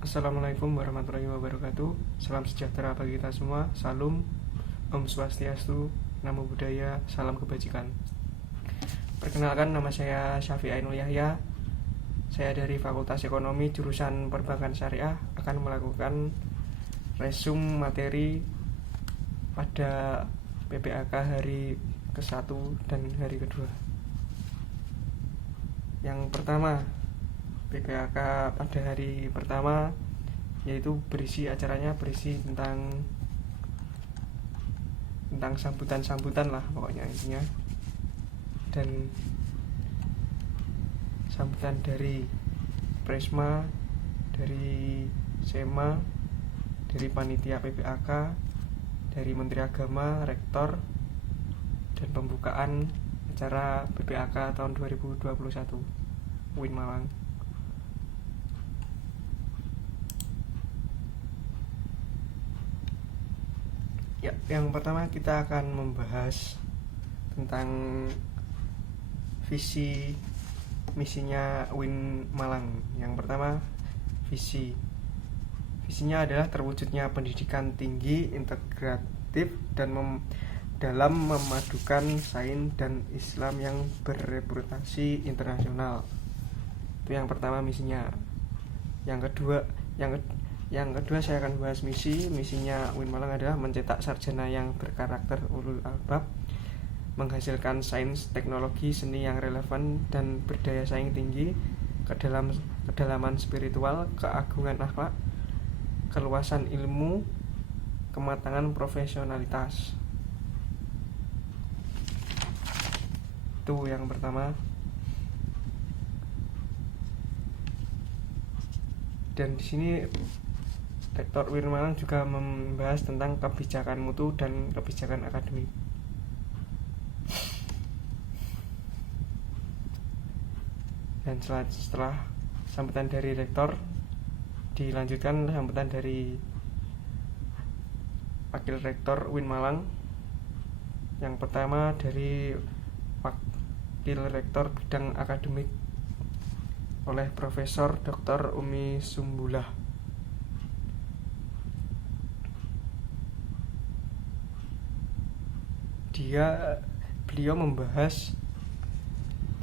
Assalamualaikum warahmatullahi wabarakatuh. Salam sejahtera bagi kita semua. Salam, Om Swastiastu, Namo Buddhaya, salam kebajikan. Perkenalkan, nama saya Syafiq Ainul Yahya. Saya dari Fakultas Ekonomi jurusan Perbankan Syariah akan melakukan resume materi pada PPAK hari ke-1 dan hari kedua. Yang pertama, PPAK pada hari pertama yaitu acaranya berisi tentang sambutan-sambutan lah pokoknya intinya, dan sambutan dari Presma, dari SEMA, dari panitia PPAK, dari Menteri Agama, Rektor, dan pembukaan acara PPAK tahun 2021 UIN Malang. Ya, yang pertama kita akan membahas tentang visi misinya UIN Malang. Yang pertama, visinya adalah terwujudnya pendidikan tinggi, integratif, dan dalam memadukan sains dan Islam yang berreputasi internasional. Itu yang pertama, misinya. Yang kedua saya akan bahas misinya UIN Malang adalah mencetak sarjana yang berkarakter ulul albab, menghasilkan sains, teknologi, seni yang relevan dan berdaya saing tinggi, kedalaman spiritual, keagungan akhlak, keluasan ilmu, kematangan profesionalitas. Itu yang pertama. Dan di sini Rektor UIN Malang juga membahas tentang kebijakan mutu dan kebijakan akademik. Dan setelah sambutan dari Rektor, dilanjutkan sambutan dari Wakil Rektor UIN Malang. Yang pertama dari Wakil Rektor Bidang Akademik oleh Profesor Dr. Umi Sumbulah. Beliau membahas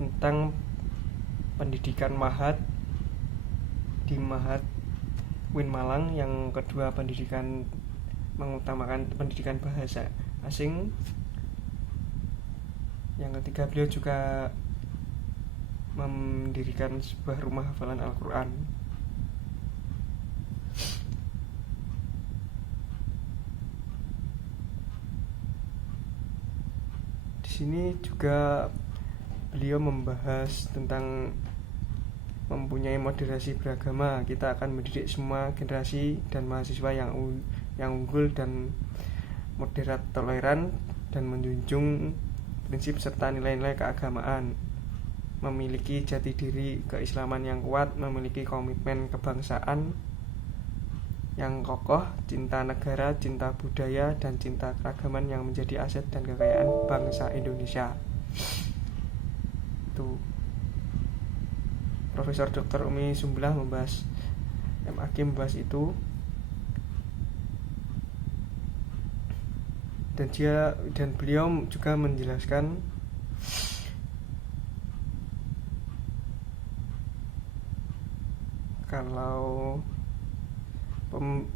tentang pendidikan Mahat di Mahat UIN Malang. Yang kedua, mengutamakan pendidikan bahasa asing. Yang ketiga, beliau juga mendirikan sebuah rumah hafalan Al-Quran. Di sini juga beliau membahas tentang mempunyai moderasi beragama. Kita akan mendidik semua generasi dan mahasiswa yang unggul dan moderat, toleran, dan menjunjung prinsip serta nilai-nilai keagamaan, memiliki jati diri keislaman yang kuat, memiliki komitmen kebangsaan yang kokoh, cinta negara, cinta budaya, dan cinta keragaman yang menjadi aset dan kekayaan bangsa Indonesia. Itu Profesor Dr. Umi Sumbulah membahas itu. Dan beliau juga menjelaskan kalau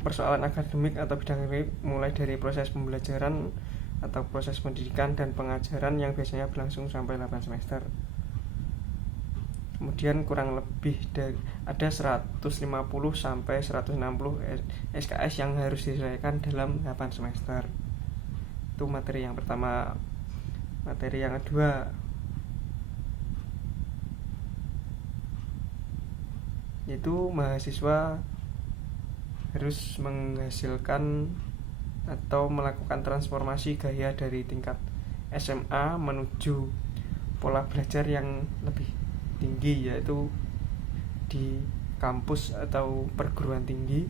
persoalan akademik atau bidang akademik mulai dari proses pembelajaran atau proses pendidikan dan pengajaran yang biasanya berlangsung sampai 8 semester. Kemudian kurang lebih ada 150 sampai 160 SKS yang harus diselesaikan dalam 8 semester. Itu materi yang pertama. Materi yang kedua yaitu mahasiswa harus menghasilkan atau melakukan transformasi gaya dari tingkat SMA menuju pola belajar yang lebih tinggi, yaitu di kampus atau perguruan tinggi.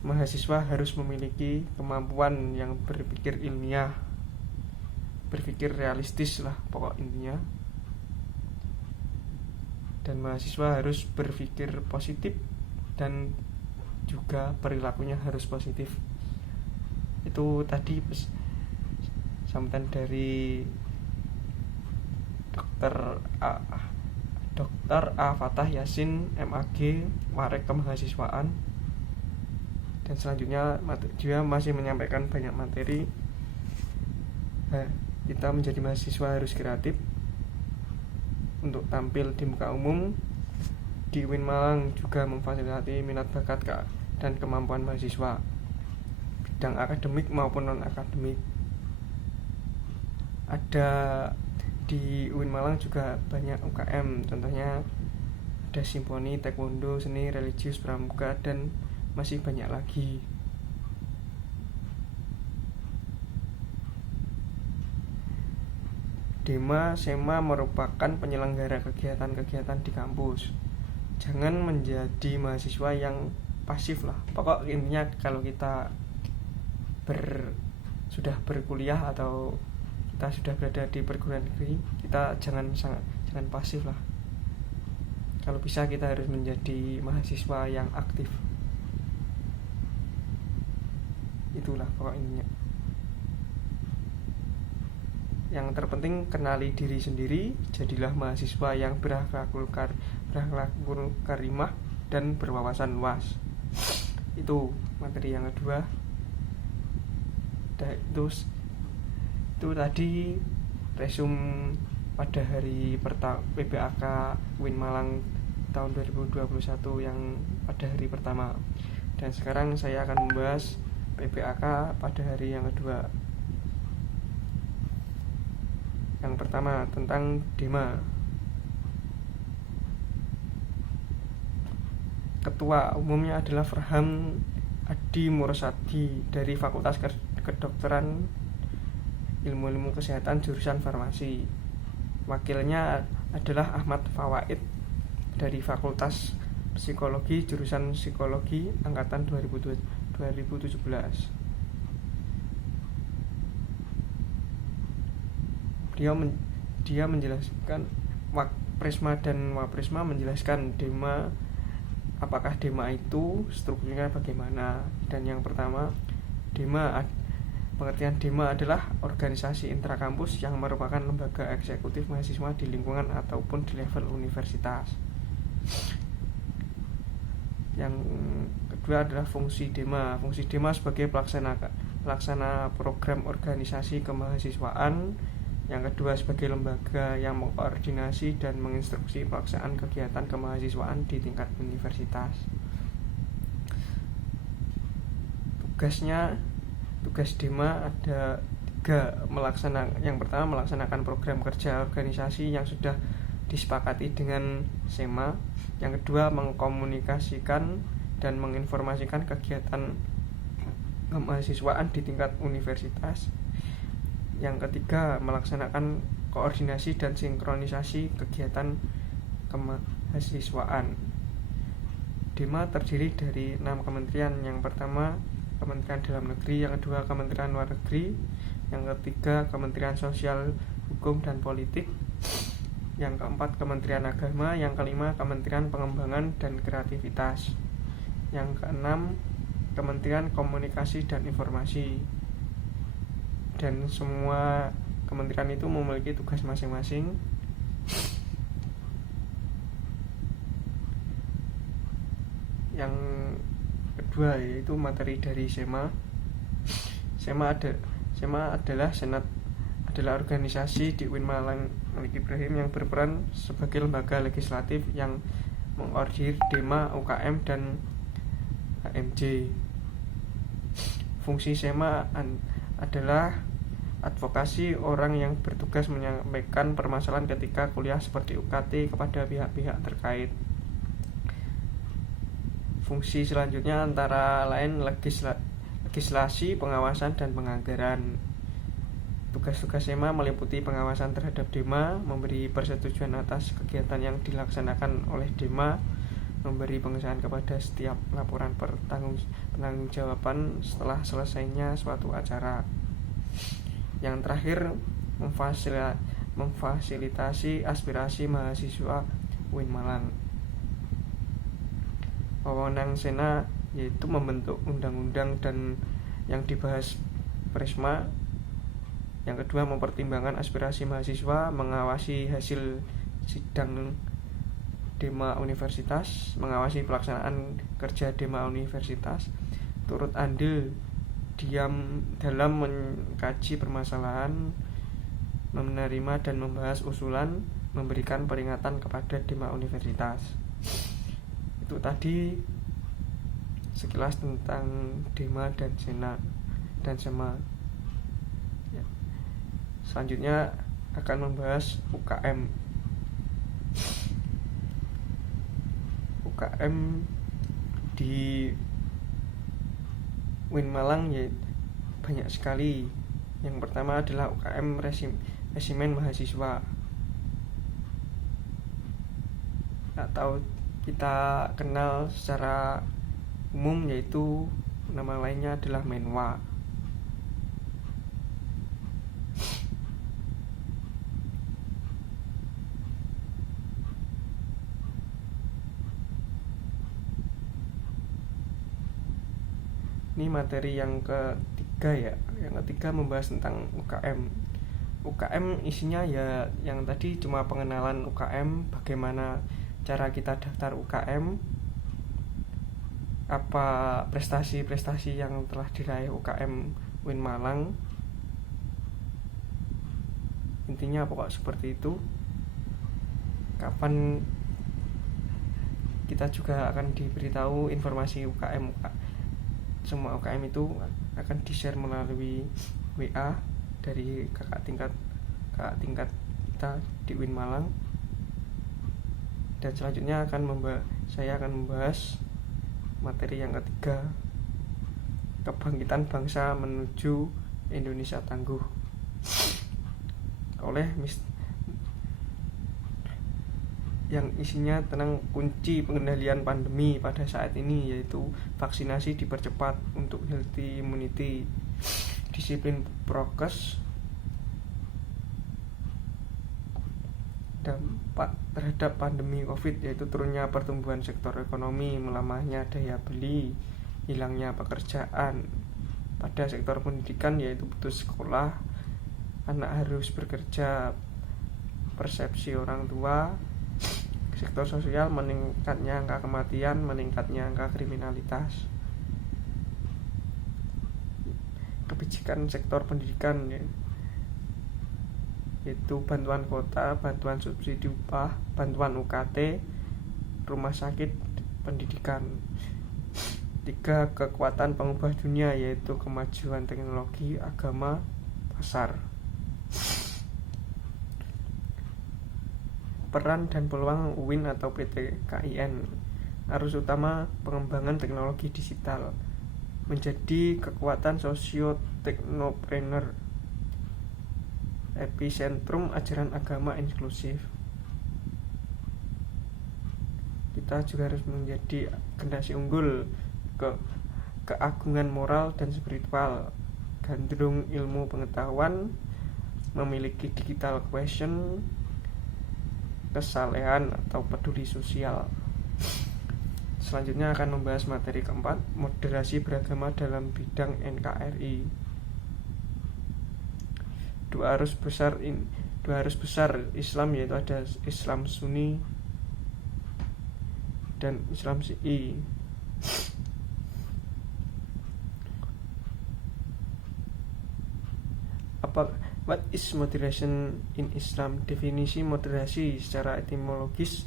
Mahasiswa harus memiliki kemampuan yang berpikir ilmiah, berpikir realistis lah pokok intinya. Dan mahasiswa harus berpikir positif dan juga perilakunya harus positif. Itu tadi sambutan dari Dr. A. Fatah Yasin MAG Marek Kemahasiswaan. Dan selanjutnya dia masih menyampaikan banyak materi. Kita menjadi mahasiswa harus kreatif untuk tampil di muka umum. Di UIN Malang juga memfasilitasi minat bakat dan kemampuan mahasiswa, bidang akademik maupun non-akademik. Ada di UIN Malang juga banyak UKM, contohnya ada simfoni, taekwondo, seni, religius, pramuka, dan masih banyak lagi. Dema Sema merupakan penyelenggara kegiatan-kegiatan di kampus. Jangan menjadi mahasiswa yang pasif lah. Pokok intinya kalau kita sudah berkuliah atau kita sudah berada di perguruan negeri, kita jangan pasif lah. Kalau bisa kita harus menjadi mahasiswa yang aktif. Itulah pokok intinya. Yang terpenting kenali diri sendiri, jadilah mahasiswa yang berakhlakul karimah dan berwawasan luas. Itu materi yang kedua. Itu tadi resum pada hari PPAK UIN Malang tahun 2021 yang pada hari pertama. Dan sekarang saya akan membahas PPAK pada hari yang kedua. Yang pertama tentang Dema. Ketua umumnya adalah Farham Adi Murosadi dari Fakultas Kedokteran Ilmu Kesehatan jurusan Farmasi. Wakilnya adalah Ahmad Fawaid dari Fakultas Psikologi jurusan Psikologi angkatan 2017. Dia menjelaskan Presma dan Waprisma menjelaskan Dema, apakah Dema itu, strukturnya bagaimana. Dan yang pertama, pengertian Dema adalah organisasi intrakampus yang merupakan lembaga eksekutif mahasiswa di lingkungan ataupun di level universitas. Yang kedua adalah fungsi Dema. Fungsi Dema sebagai pelaksana program organisasi kemahasiswaan. Yang kedua sebagai lembaga yang mengkoordinasi dan menginstruksi pelaksanaan kegiatan kemahasiswaan di tingkat universitas. Tugas Dema ada 3. Yang pertama melaksanakan program kerja organisasi yang sudah disepakati dengan SEMA. Yang kedua mengkomunikasikan dan menginformasikan kegiatan kemahasiswaan di tingkat universitas. Yang ketiga melaksanakan koordinasi dan sinkronisasi kegiatan kemahasiswaan. Dema terdiri dari 6 kementerian. Yang pertama Kementerian Dalam Negeri, yang kedua Kementerian Luar Negeri, yang ketiga Kementerian Sosial, Hukum dan Politik, yang keempat Kementerian Agama, yang kelima Kementerian Pengembangan dan Kreativitas, yang keenam Kementerian Komunikasi dan Informasi. Dan semua kementerian itu memiliki tugas masing-masing. Yang kedua yaitu materi dari SEMA. SEMA adalah organisasi di UIN Malang Malik Ibrahim yang berperan sebagai lembaga legislatif yang mengordir Dema, UKM dan HMJ. Fungsi SEMA adalah advokasi orang yang bertugas menyampaikan permasalahan ketika kuliah seperti UKT kepada pihak-pihak terkait. Fungsi selanjutnya antara lain legislasi, pengawasan, dan penganggaran. Tugas-tugas SEMA meliputi pengawasan terhadap Dema, memberi persetujuan atas kegiatan yang dilaksanakan oleh Dema, memberi pengesahan kepada setiap laporan pertanggungjawaban setelah selesainya suatu acara. Yang terakhir memfasilitasi aspirasi mahasiswa UIN Malang. Wewenang Sena yaitu membentuk undang-undang dan yang dibahas Presma. Yang kedua, mempertimbangkan aspirasi mahasiswa, mengawasi hasil sidang Dema Universitas, mengawasi pelaksanaan kerja Dema Universitas, turut andil diam dalam mengkaji permasalahan, menerima dan membahas usulan, memberikan peringatan kepada Dema Universitas. Itu tadi sekilas tentang Dema dan Sena dan Sema. Ya. Selanjutnya akan membahas UKM. UKM di UIN Malang ya banyak sekali. Yang pertama adalah UKM resimen mahasiswa, atau kita kenal secara umum yaitu nama lainnya adalah Menwa. Ini materi yang ketiga ya. Yang ketiga membahas tentang UKM. UKM isinya ya yang tadi cuma pengenalan UKM, bagaimana cara kita daftar UKM, apa prestasi-prestasi yang telah diraih UKM UIN Malang. Intinya pokok seperti itu. Kapan kita juga akan diberitahu informasi UKM. Semua UKM itu akan di-share melalui WA dari kakak tingkat kita di UIN Malang. Dan selanjutnya saya akan membahas materi yang ketiga, kebangkitan bangsa menuju Indonesia tangguh, oleh yang isinya tentang kunci pengendalian pandemi pada saat ini, yaitu vaksinasi dipercepat untuk healthy immunity, disiplin prokes, dampak terhadap pandemi COVID, yaitu turunnya pertumbuhan sektor ekonomi, melamahnya daya beli, hilangnya pekerjaan. Pada sektor pendidikan yaitu putus sekolah, anak harus bekerja, persepsi orang tua. Sektor sosial, meningkatnya angka kematian, meningkatnya angka kriminalitas. Kebijakan sektor pendidikan yaitu bantuan kuota, bantuan subsidi upah, bantuan UKT, rumah sakit, pendidikan. 3. Kekuatan pengubah dunia yaitu kemajuan teknologi, agama, pasar. Peran dan peluang UIN atau PT KIN. Arus utama pengembangan teknologi digital, menjadi kekuatan sosio-teknopreneur, epicentrum ajaran agama inklusif. Kita juga harus menjadi generasi unggul, keagungan moral dan spiritual, gandrung ilmu pengetahuan, memiliki digital quotient, kesalehan atau peduli sosial. Selanjutnya akan membahas materi keempat, moderasi beragama dalam bidang NKRI. Dua arus besar Islam, yaitu ada Islam Sunni dan Islam Syi'i. What is moderation in Islam? Definisi moderasi secara etimologis,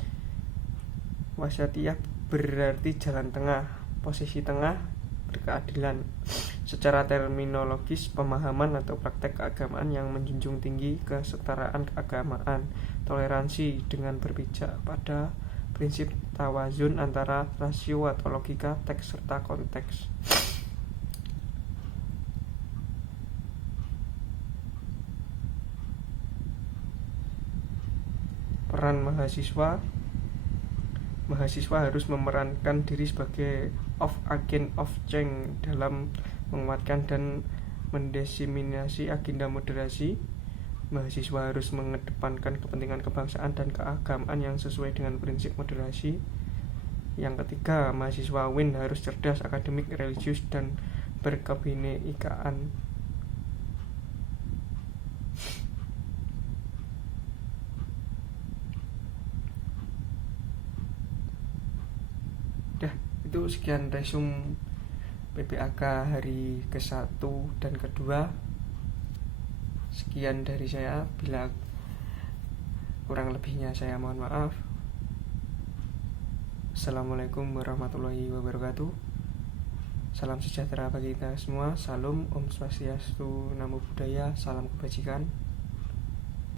wasatiyah berarti jalan tengah, posisi tengah, berkeadilan. Secara terminologis, pemahaman atau praktek keagamaan yang menjunjung tinggi kesetaraan keagamaan, toleransi dengan berpijak pada prinsip tawazun antara rasio atau logika, teks serta konteks. Peran mahasiswa harus memerankan diri sebagai agent of change dalam menguatkan dan mendiseminasi agenda moderasi. Mahasiswa harus mengedepankan kepentingan kebangsaan dan keagamaan yang sesuai dengan prinsip moderasi. Yang ketiga, mahasiswa UIN harus cerdas, akademik, religius, dan berkebinekaan. Itu sekian resume PPAK hari ke-1 dan kedua. Sekian dari saya, bila kurang lebihnya saya mohon maaf. Assalamualaikum warahmatullahi wabarakatuh. Salam sejahtera bagi kita semua. Salam, Om Swastiastu, Namo Buddhaya, salam kebajikan.